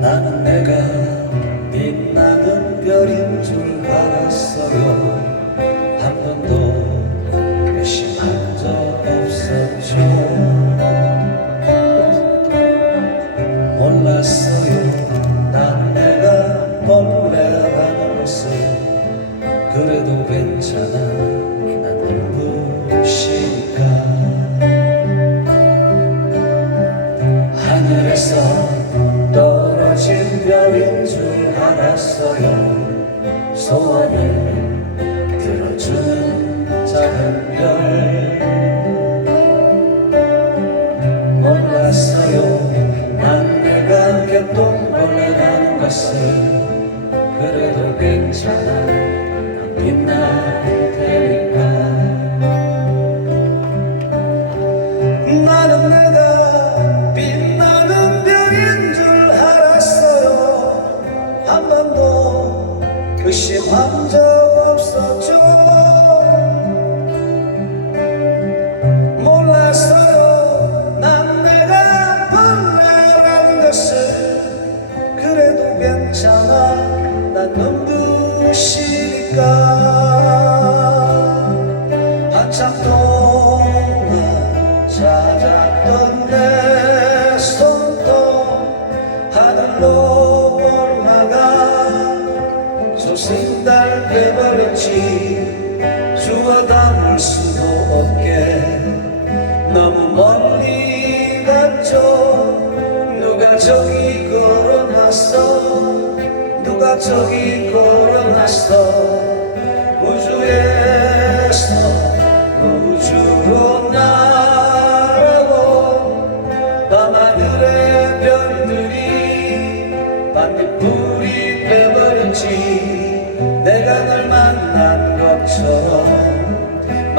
나는 내가 빛나는 별인 줄 알았어요. 한 번도 의심한 적 없었죠. 몰랐어요 소원을 들어주는 작은 별. 몰랐어요. 난 내가 개똥벌레라는 것을 그래도 괜찮아 의심한 돼버렸지 주워 담을 수도 없게. 너무 멀리 갔죠. 누가 저기 걸어놨어? 누가 저기 걸어놨어? 우주에서 우주로 날아고 밤하늘의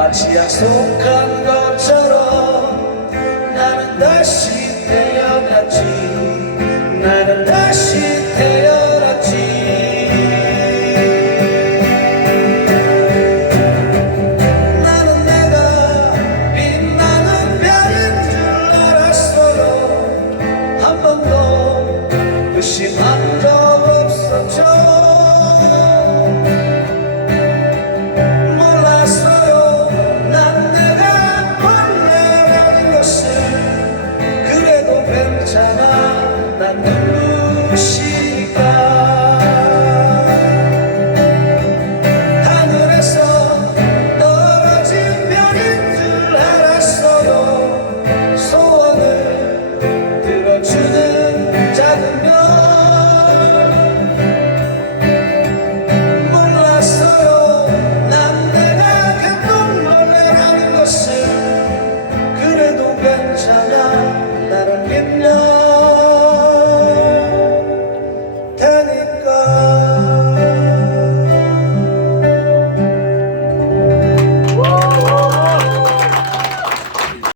마치 약속한 것처럼 나는 다시 태어났지 괜찮아 난 눈부시니까 하늘에서 떨어진 별인 줄 알았어요 소원을 들어주는 작은 별 몰랐어요 난 내가 개똥벌레라는 것을 그래도 괜찮아